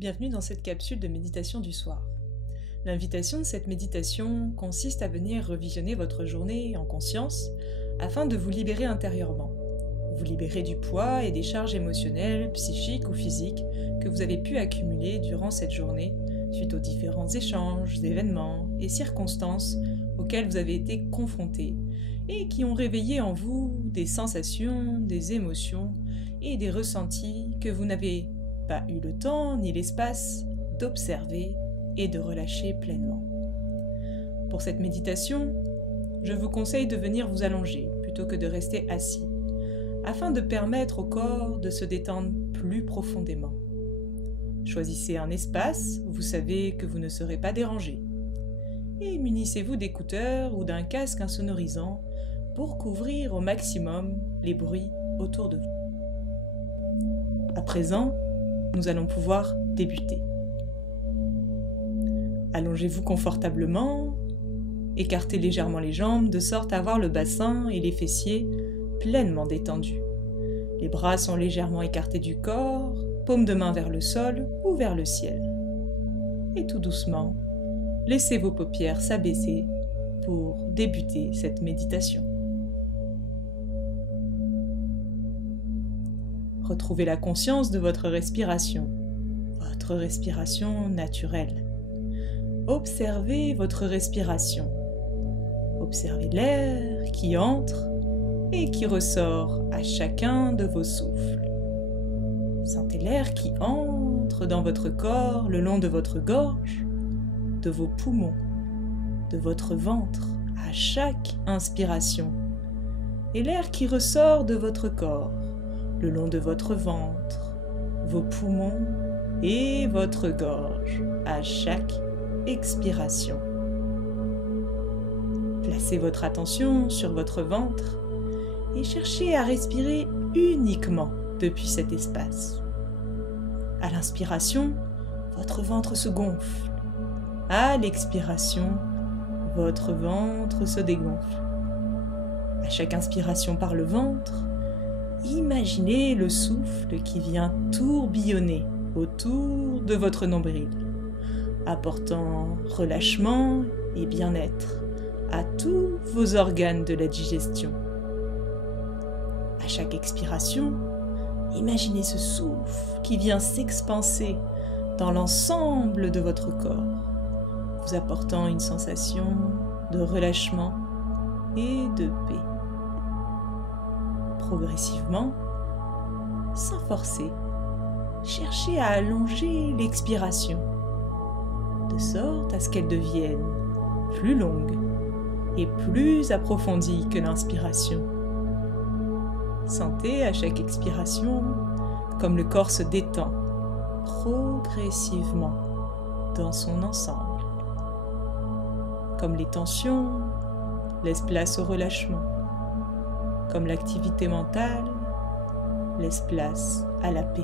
Bienvenue dans cette capsule de méditation du soir. L'invitation de cette méditation consiste à venir revisionner votre journée en conscience afin de vous libérer intérieurement. Vous libérer du poids et des charges émotionnelles, psychiques ou physiques que vous avez pu accumuler durant cette journée suite aux différents échanges, événements et circonstances auxquels vous avez été confrontés et qui ont réveillé en vous des sensations, des émotions et des ressentis que vous n'avez pas eu le temps ni l'espace d'observer et de relâcher pleinement. Pour cette méditation, je vous conseille de venir vous allonger plutôt que de rester assis, afin de permettre au corps de se détendre plus profondément. Choisissez un espace où vous savez que vous ne serez pas dérangé, et munissez-vous d'écouteurs ou d'un casque insonorisant pour couvrir au maximum les bruits autour de vous. À présent, nous allons pouvoir débuter. Allongez-vous confortablement, écartez légèrement les jambes de sorte à avoir le bassin et les fessiers pleinement détendus. Les bras sont légèrement écartés du corps, paume de main vers le sol ou vers le ciel. Et tout doucement, laissez vos paupières s'abaisser pour débuter cette méditation. Retrouvez la conscience de votre respiration naturelle. Observez votre respiration. Observez l'air qui entre et qui ressort à chacun de vos souffles. Sentez l'air qui entre dans votre corps le long de votre gorge, de vos poumons, de votre ventre à chaque inspiration, et l'air qui ressort de votre corps le long de votre ventre, vos poumons et votre gorge à chaque expiration. Placez votre attention sur votre ventre et cherchez à respirer uniquement depuis cet espace. À l'inspiration, votre ventre se gonfle. À l'expiration, votre ventre se dégonfle. À chaque inspiration par le ventre, imaginez le souffle qui vient tourbillonner autour de votre nombril, apportant relâchement et bien-être à tous vos organes de la digestion. À chaque expiration, imaginez ce souffle qui vient s'expanser dans l'ensemble de votre corps, vous apportant une sensation de relâchement et de paix. Progressivement, sans forcer, cherchez à allonger l'expiration, de sorte à ce qu'elle devienne plus longue et plus approfondie que l'inspiration. Sentez à chaque expiration comme le corps se détend progressivement dans son ensemble, comme les tensions laissent place au relâchement, comme l'activité mentale laisse place à la paix.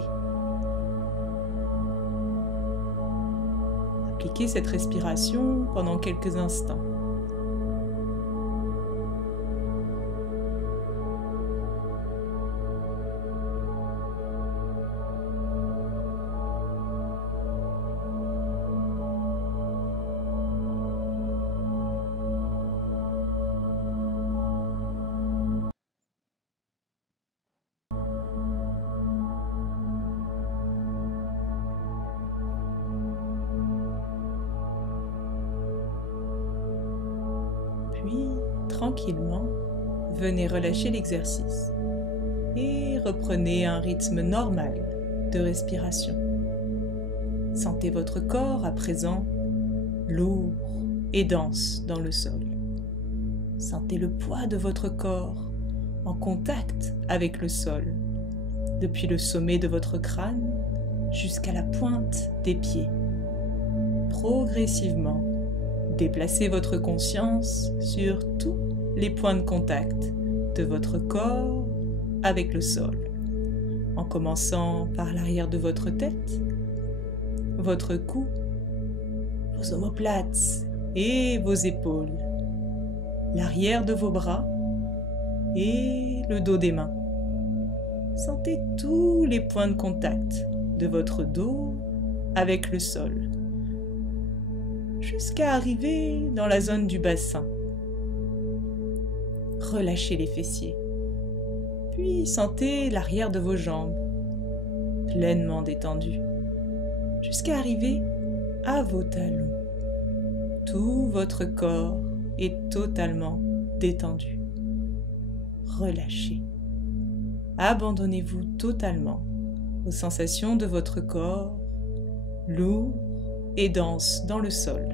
Appliquez cette respiration pendant quelques instants. Puis, tranquillement, venez relâcher l'exercice et reprenez un rythme normal de respiration. Sentez votre corps à présent lourd et dense dans le sol. Sentez le poids de votre corps en contact avec le sol, depuis le sommet de votre crâne jusqu'à la pointe des pieds. Progressivement, déplacez votre conscience sur tous les points de contact de votre corps avec le sol, en commençant par l'arrière de votre tête, votre cou, vos omoplates et vos épaules, l'arrière de vos bras et le dos des mains. Sentez tous les points de contact de votre dos avec le sol, jusqu'à arriver dans la zone du bassin. Relâchez les fessiers, puis sentez l'arrière de vos jambes, pleinement détendues, jusqu'à arriver à vos talons. Tout votre corps est totalement détendu. Relâchez. Abandonnez-vous totalement aux sensations de votre corps, lourd et dense dans le sol.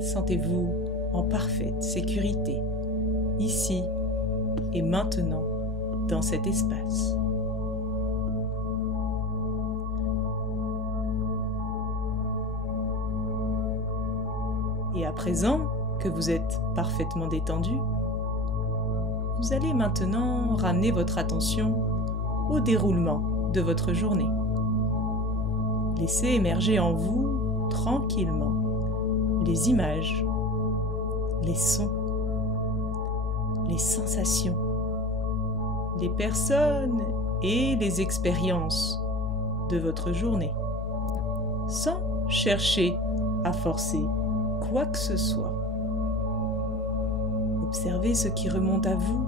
Sentez-vous en parfaite sécurité, ici et maintenant, dans cet espace. Et à présent que vous êtes parfaitement détendu, vous allez maintenant ramener votre attention au déroulement de votre journée. Laissez émerger en vous tranquillement les images, les sons, les sensations, les personnes et les expériences de votre journée, sans chercher à forcer quoi que ce soit. Observez ce qui remonte à vous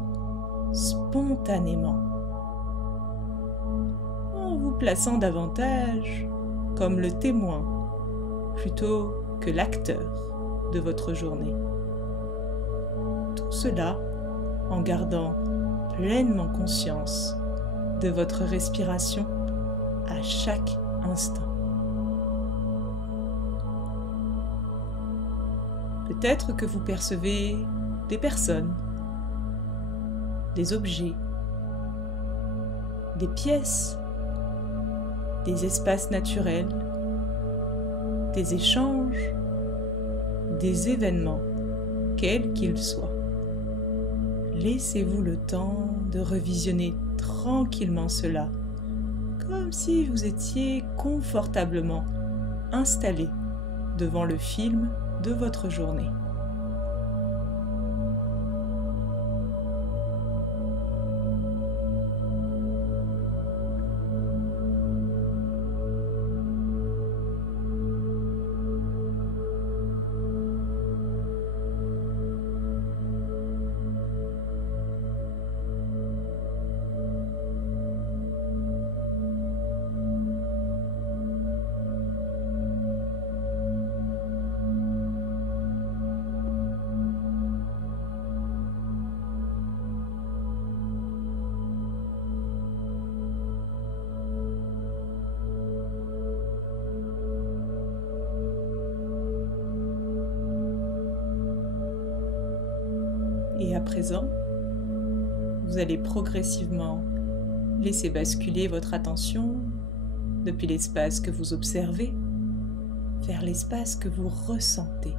spontanément, en vous plaçant davantage comme le témoin plutôt que l'acteur de votre journée. Tout cela en gardant pleinement conscience de votre respiration à chaque instant. Peut-être que vous percevez des personnes, des objets, des pièces, des espaces naturels, des échanges, des événements, quels qu'ils soient. Laissez-vous le temps de revisionner tranquillement cela, comme si vous étiez confortablement installé devant le film de votre journée. Et à présent, vous allez progressivement laisser basculer votre attention depuis l'espace que vous observez vers l'espace que vous ressentez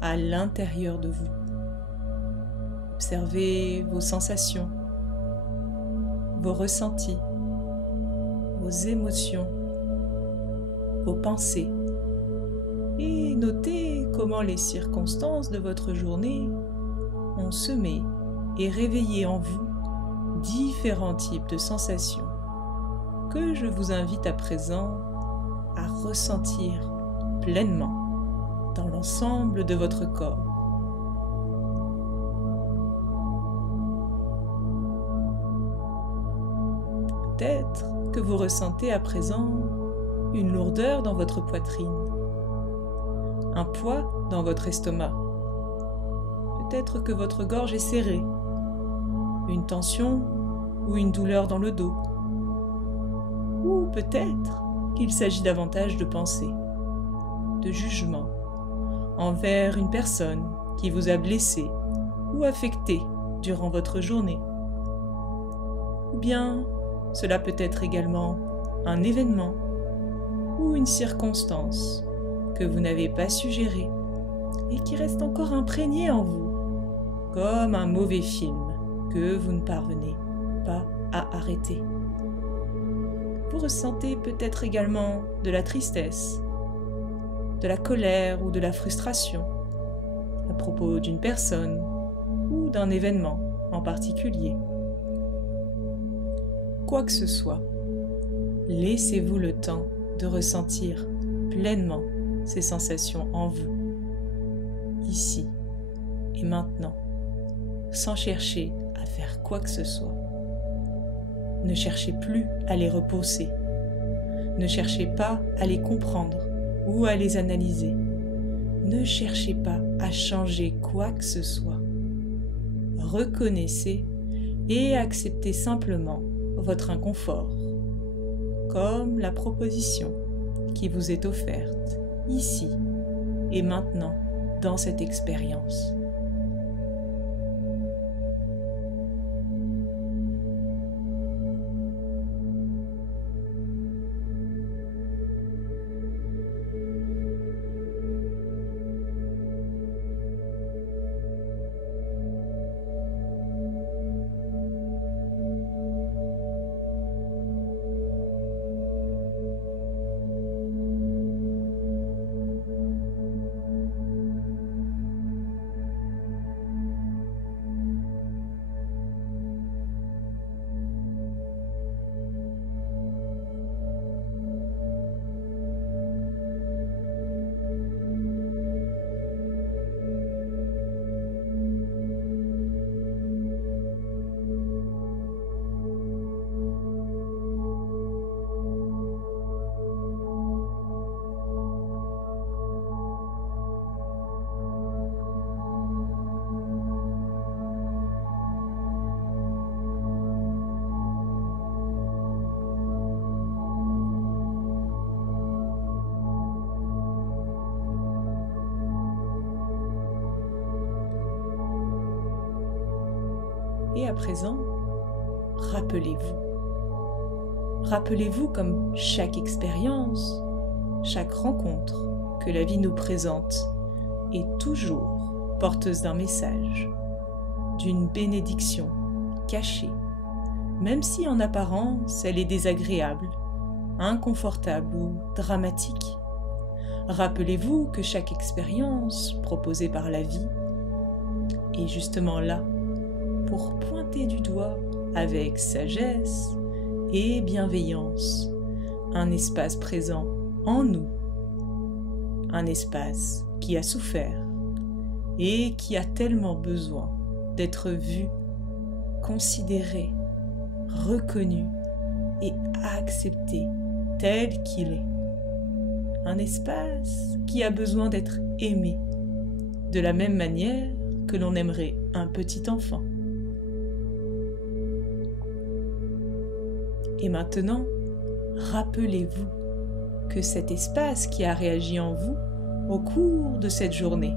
à l'intérieur de vous. Observez vos sensations, vos ressentis, vos émotions, vos pensées et notez comment les circonstances de votre journée ont semé et réveillé en vous différents types de sensations que je vous invite à présent à ressentir pleinement dans l'ensemble de votre corps. Peut-être que vous ressentez à présent une lourdeur dans votre poitrine, un poids dans votre estomac. Peut-être que votre gorge est serrée, une tension ou une douleur dans le dos. Ou peut-être qu'il s'agit davantage de pensées, de jugements envers une personne qui vous a blessé ou affecté durant votre journée. Ou bien cela peut être également un événement ou une circonstance que vous n'avez pas su gérer et qui reste encore imprégné en vous, comme un mauvais film que vous ne parvenez pas à arrêter. Vous ressentez peut-être également de la tristesse, de la colère ou de la frustration à propos d'une personne ou d'un événement en particulier. Quoi que ce soit, laissez-vous le temps de ressentir pleinement ces sensations en vous, ici et maintenant, sans chercher à faire quoi que ce soit. Ne cherchez plus à les repousser. Ne cherchez pas à les comprendre ou à les analyser. Ne cherchez pas à changer quoi que ce soit. Reconnaissez et acceptez simplement votre inconfort, comme la proposition qui vous est offerte ici et maintenant dans cette expérience. Et à présent, rappelez-vous. Rappelez-vous comme chaque expérience, chaque rencontre que la vie nous présente est toujours porteuse d'un message, d'une bénédiction cachée, même si en apparence elle est désagréable, inconfortable ou dramatique. Rappelez-vous que chaque expérience proposée par la vie est justement là pour pointer du doigt avec sagesse et bienveillance un espace présent en nous, un espace qui a souffert et qui a tellement besoin d'être vu, considéré, reconnu et accepté tel qu'il est. Un espace qui a besoin d'être aimé de la même manière que l'on aimerait un petit enfant. Et maintenant, rappelez-vous que cet espace qui a réagi en vous au cours de cette journée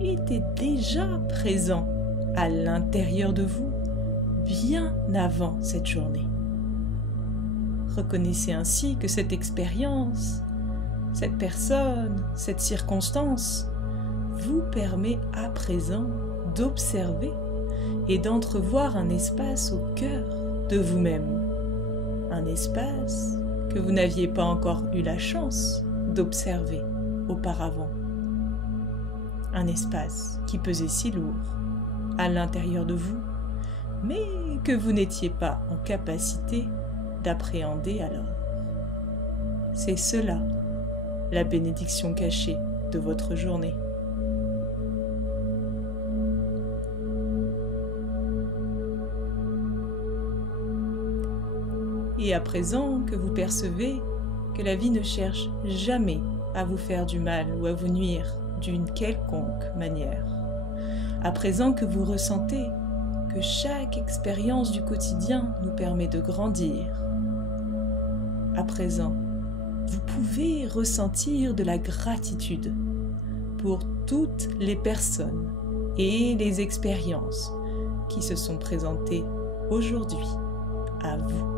était déjà présent à l'intérieur de vous bien avant cette journée. Reconnaissez ainsi que cette expérience, cette personne, cette circonstance vous permet à présent d'observer et d'entrevoir un espace au cœur de vous-même. Un espace que vous n'aviez pas encore eu la chance d'observer auparavant. Un espace qui pesait si lourd à l'intérieur de vous, mais que vous n'étiez pas en capacité d'appréhender alors. C'est cela, la bénédiction cachée de votre journée. Et à présent que vous percevez que la vie ne cherche jamais à vous faire du mal ou à vous nuire d'une quelconque manière, à présent que vous ressentez que chaque expérience du quotidien nous permet de grandir, à présent, vous pouvez ressentir de la gratitude pour toutes les personnes et les expériences qui se sont présentées aujourd'hui à vous.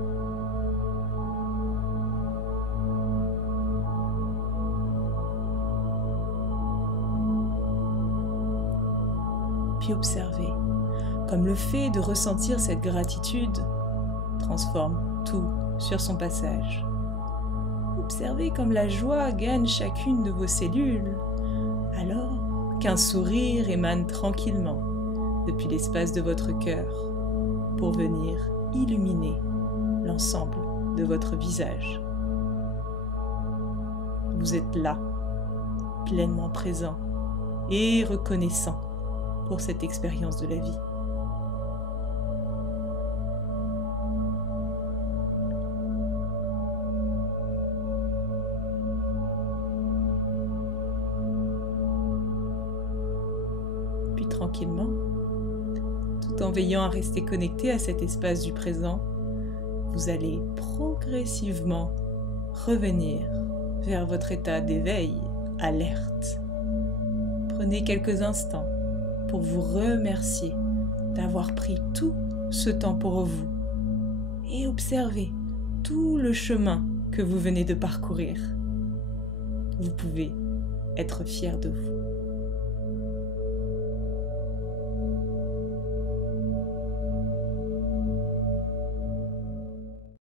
Puis observez comme le fait de ressentir cette gratitude transforme tout sur son passage. Observez comme la joie gagne chacune de vos cellules, alors qu'un sourire émane tranquillement depuis l'espace de votre cœur pour venir illuminer l'ensemble de votre visage. vous êtes là, pleinement présent et reconnaissant pour cette expérience de la vie. Puis tranquillement, tout en veillant à rester connecté à cet espace du présent, vous allez progressivement revenir vers votre état d'éveil, alerte. Prenez quelques instants pour vous remercier d'avoir pris tout ce temps pour vous et observez tout le chemin que vous venez de parcourir. Vous pouvez être fier de vous.